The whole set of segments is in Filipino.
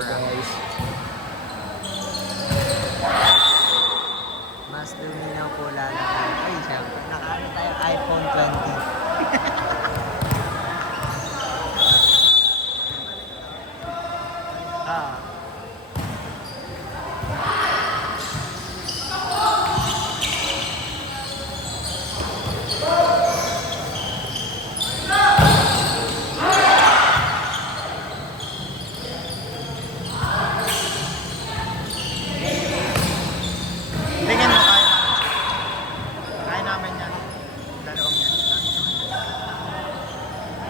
camera. guys. Mas luminaw po lalaki. Ay, syempre. Nakaano tayo iPhone 20. Ah. Tingin mo kaya namin. Kaya namin yan. Dalawang yan.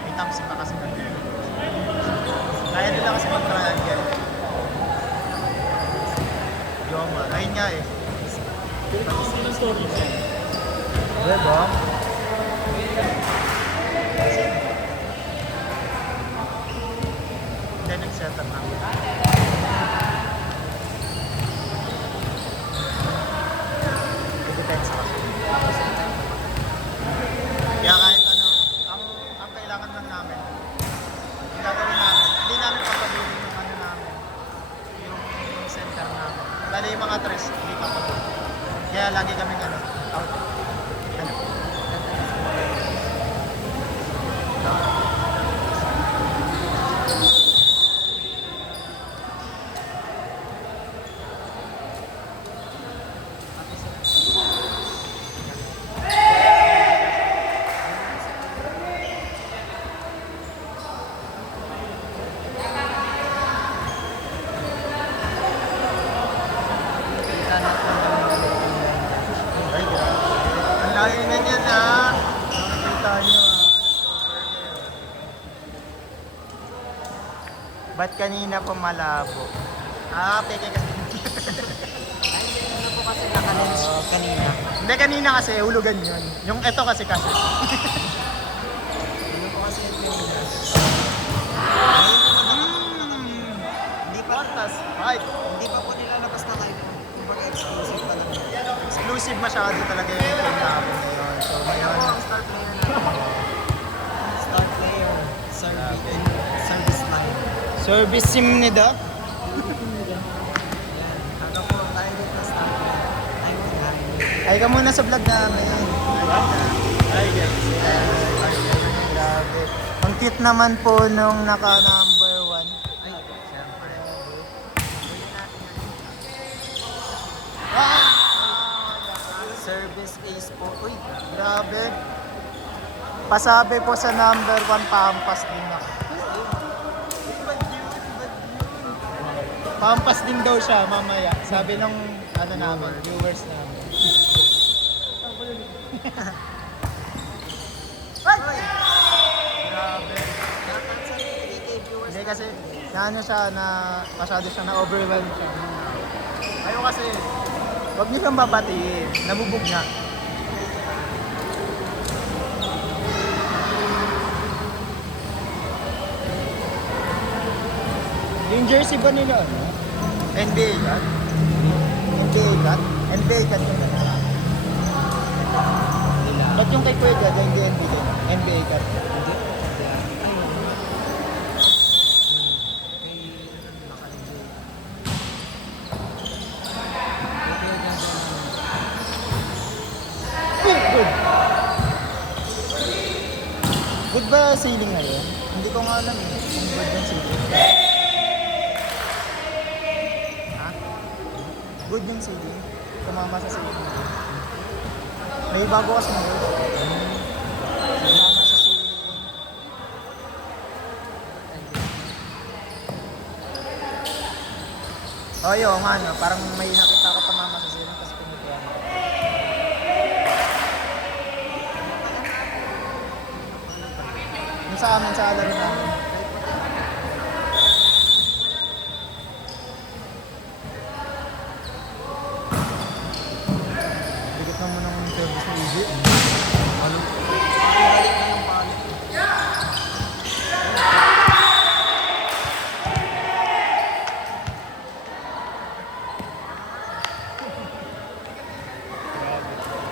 May thumbs pa kasi kami. Kaya nila kasi mag-trial yan. Yoma. Ayun nga eh. Diba? Hindi nag-setup namin. Depends kasi. Kaya kahit ano, ang kailangan lang namin, yung gagawin namin, hindi namin papagawin yung ano namin, yung center namin. Lalo yung mga tres, hindi papagawin. Kaya lagi kami ano, out. Ano? Ay, grabe. Ang layo na niyan ah. Nakikita nyo ah. Ba't kanina pa malabo? Ah, peke kasi. Ay, ano po kasi nakalens kanina. Hindi, kanina kasi hulugan yun. Yung eto kasi. Ano po kasi yung kanina. Hindi pa, Quartas. Right. hindi pa po nilalabas na kayo. Kumbaga exclusive pa lang. Exclusive masyado talaga yung game namin ngayon. So, Ito ngayon. po ang start player natin. Start player. Service line. Service sim ni Doc. Yan. Hanggang po tayo dito sa start player. Ay, hi. Ay ka muna sa vlog namin. Ay, guys. Grabe. Ang cute naman po nung naka number 1. Ay, syempre. Kunin natin yan. Service ace po. Uy, Grabe. Pasabi po sa number 1, pampas din ako. Pampas din daw siya mamaya. Sabi ng ano namin, viewers namin. Ay! Grabe. Nakansel yung 3K viewers. Hindi kasi na ano siya na masyado siya na overwhelm siya. Ayaw kasi wag niyo siyang babatiin. Nabubog na. Yung jersey ba nila ano? NBA cut? NBA cut? NBA cut yun. Ba't yung kay Kuya Dad, hindi NBA? NBA cut? Hindi. Ay, Good. Good ba ceiling ngayon? Hindi ko nga alam eh. Kung good yung ceiling. Ha? Good yung ceiling. Tumama sa ceiling. May bago kasi ngayon. Tumama sa ceiling. Oh, yun nga no. Parang may nakita ko tumama sa ceiling kasi pinutuan ko. Yung sa amin, sa alaro namin. Dikit naman ng service ni EJ. Ano? balik na yung palo.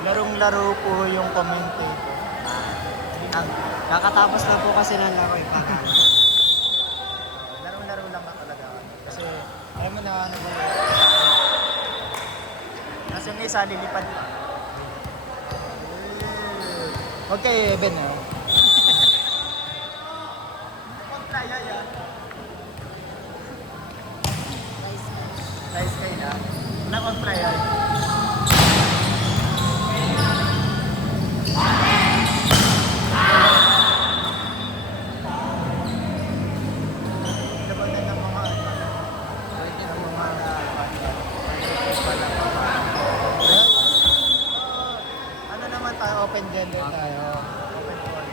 Larong-laro po yung commentator. Kakatapos na po kasi ng laro eh. Larong-laro lang ka talaga. Kasi isa lilipad. Huwag kayo even eh. Kontra yan. Guys kayo na. Na-kontra yan. Ano naman tayo, open gender tayo. Open call.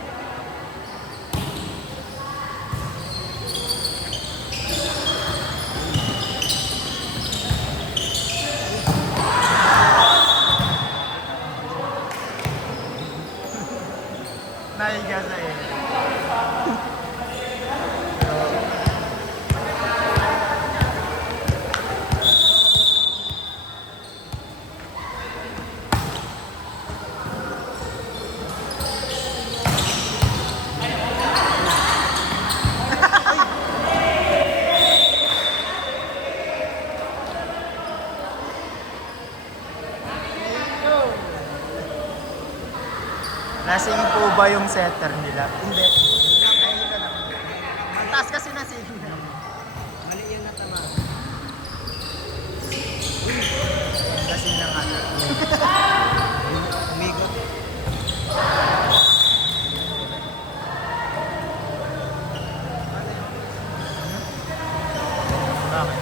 Nahiga sa eh. Lasing po ba yung setter nila? Hindi. Ayun na lang. Ang taas kasi na signal. Mali yung natama. Lasing na nga. Umigot. Bakit?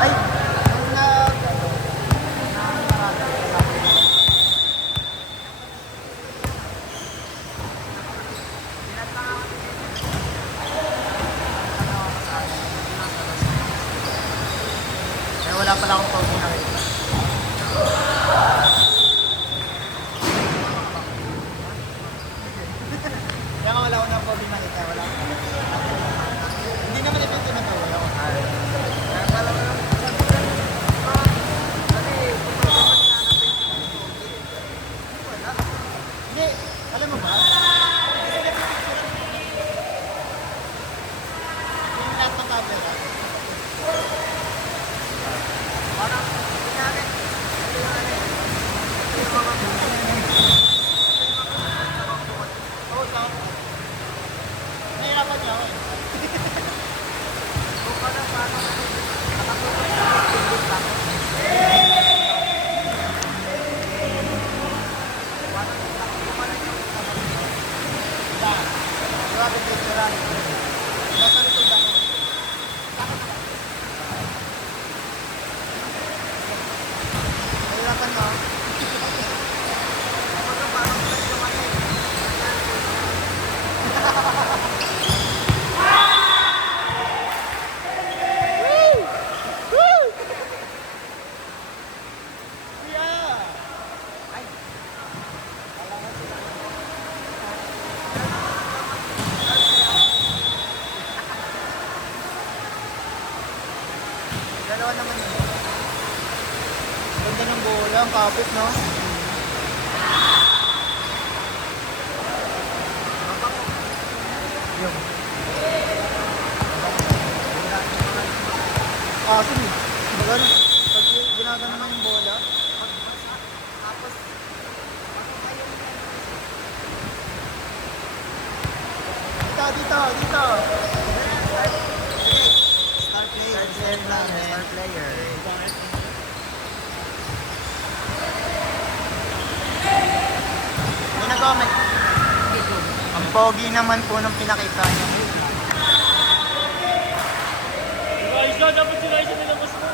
Ay! Ang kaya wala pala akong pag nakita. Kaya nga wala ko na pag nakita. Wala akong hindi naman ito tinatawag. Wala akong Kaya pala ko lang. Hindi, alam mo ba? Yung lahat ng camera. Parang, kunyari, ito yung ano, ito yung mga Oo, sa nahirapan niya ako eh. kung parang nakatutok sa pindot lang. Parang kumalan yung Grabe picture lang. Nasa likod ako. Nahirapan na ako. parang lumaki. Yeah! Ay, Dalawa naman yun. Ganda ng bola, ang kapit, no? Yung. Sige. Baga, pag ginagano naman yung bola, tapos, dito. star player. Star player. May nag-comment. Ang pogi naman po nung pinakita niya. Raisa, dapat si Raisa nilabas mo.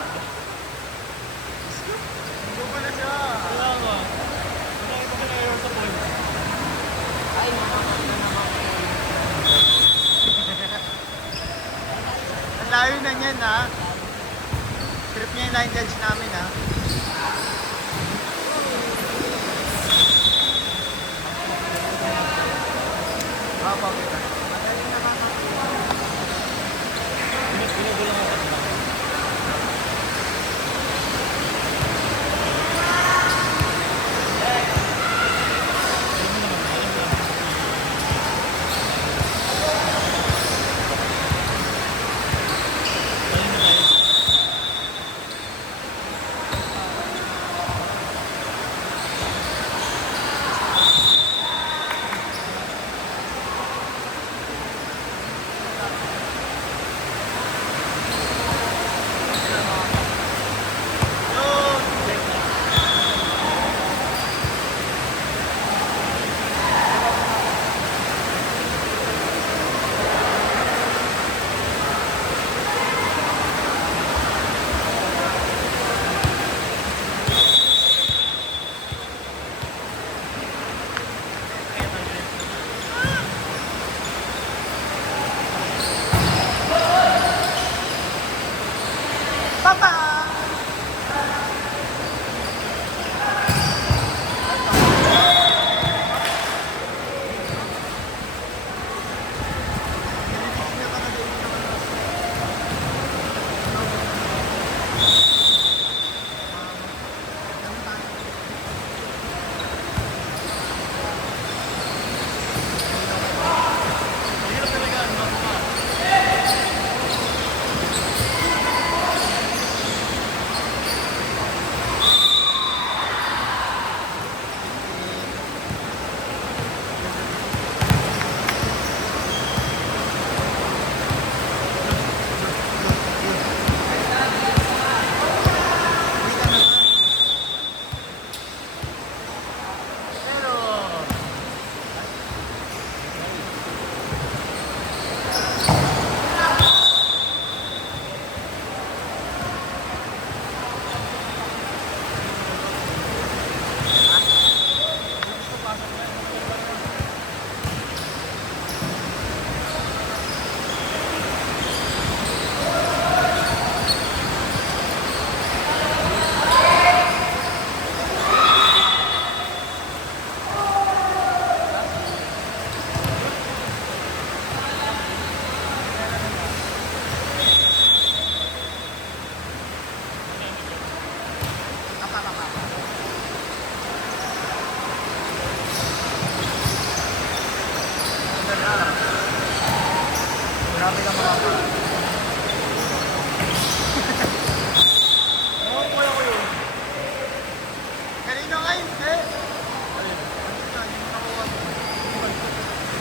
Hindi pa na siya. Kaya nga. Kaya pa kaya sa point. Ay, nakakita naman. Ang layo na niyan, ha? Trip niya yung line judge namin, ha? Kita. Magaling naman ako. Binugulang ako.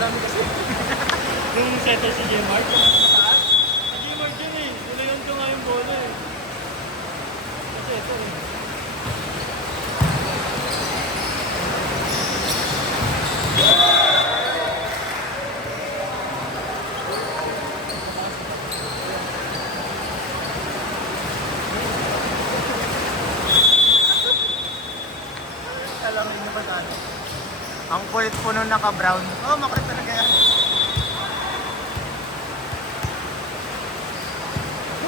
dami kasi. Nung setter si J-Mart. Saan? Si J-Mart yun eh. Nilayon ko nga yung bola eh. Kasi ito eh. Alamin niyo ba dati? Ang kulit po nung naka-brown. Oo, makulit talaga yan.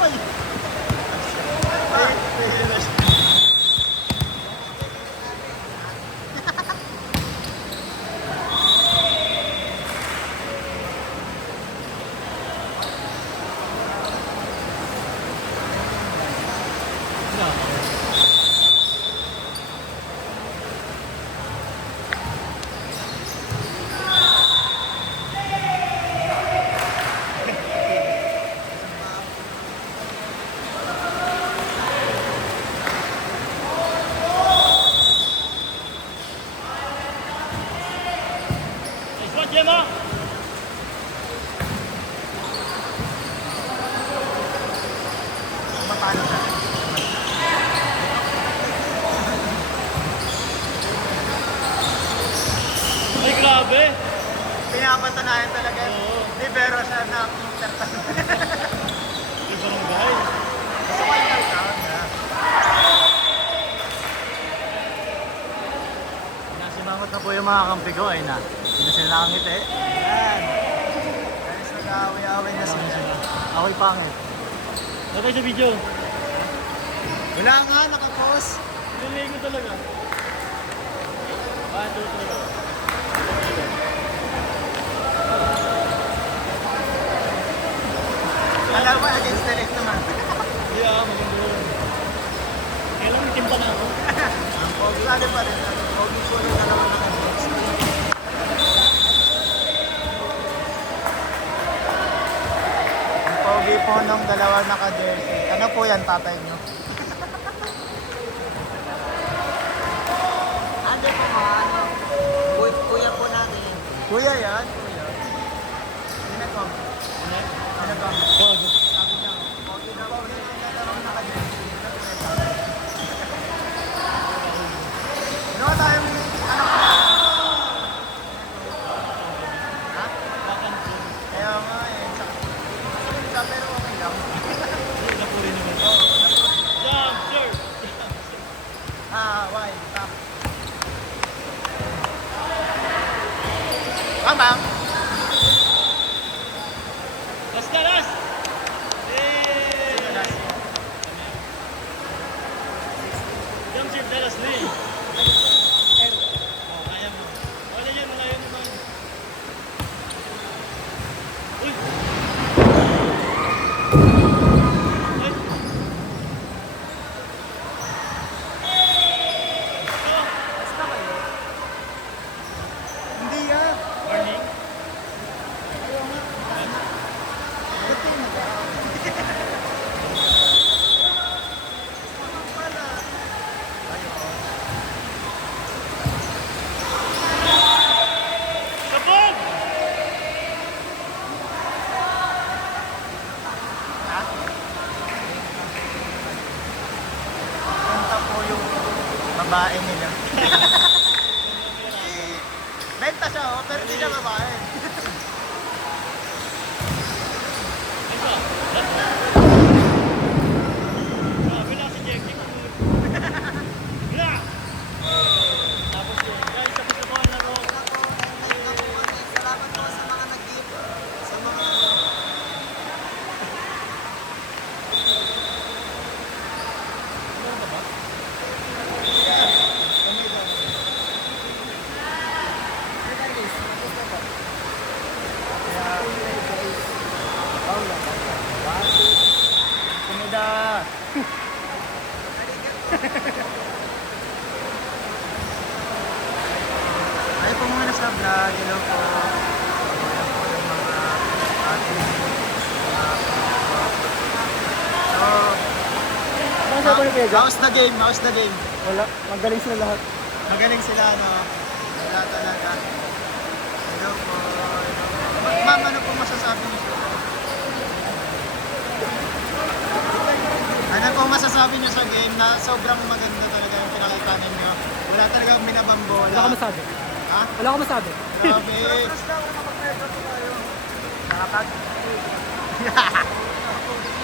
Uy! Nice one, Gemma! Paano siya? Ay, grabe! Pinapatunayan talaga. Oo. Libero siya na interpan. Yung barangay. Gusto ko yung count na. Nasimangot na po yung mga kampi ko. Ayun na. Hindi na sila nakangiti. Ayan. Guys, nag-away-away na sila. Away pangit. Natay sa video. Wala nga, nakapost. Pinilay ko talaga. 1, 2, 3. Alam mo, against the left naman. Hindi maganda yun. Kailan may timpa na ako? Ang pogi lagi pa rin. Ang pogi ko yung dalawa na nag-box. Ang pogi po nung dalawa naka-jersey. Ano po yan, tatay nyo? Ano po mga ano? Kuya po natin. Kuya yan, kuya. Hindi nag-comment. Hindi nag-comment. Gago. Sabi niya, pogi na pogi nung dalawang naka-jersey. Ginawa tayong ano ka? Ha? Bakang po. Kaya nga eh. Sa pero okay lang. Napuri naman. Jump, sir! Ah, why? Stop. Bang! Last na, last! Sino last? Jump, sir, the last lane. Oh, kaya mo. Wala yan, malayo naman. Uy! Ay! Oh, Basta kayo. Hindi yan. warning. Ayaw nga. Buti na ba? Pala. Ayun. Sabog! Ha? Punta po yung babae nila. Benta siya oh, pero hindi siya babae. Isa. Grabe na si Jackie. Wala! Tapos yun. Guys, tapos na po ang laro. Salamat po sa mga nag-gift. Sa mga Meron ka ba? Kumida. Ay po muna sa vlog. Hello po. Ayan po yung mga ating how's the game? How's the game? Wala, magaling sila lahat. Magaling sila, no? Wala talaga. Hello po. na sobrang maganda talaga yung pinakita ninyo. Wala talagang binabambola. Wala ka masabi. Ha? Wala ka masabi. Grabe. Tapos daw, nakapag-record tayo. Nakatag.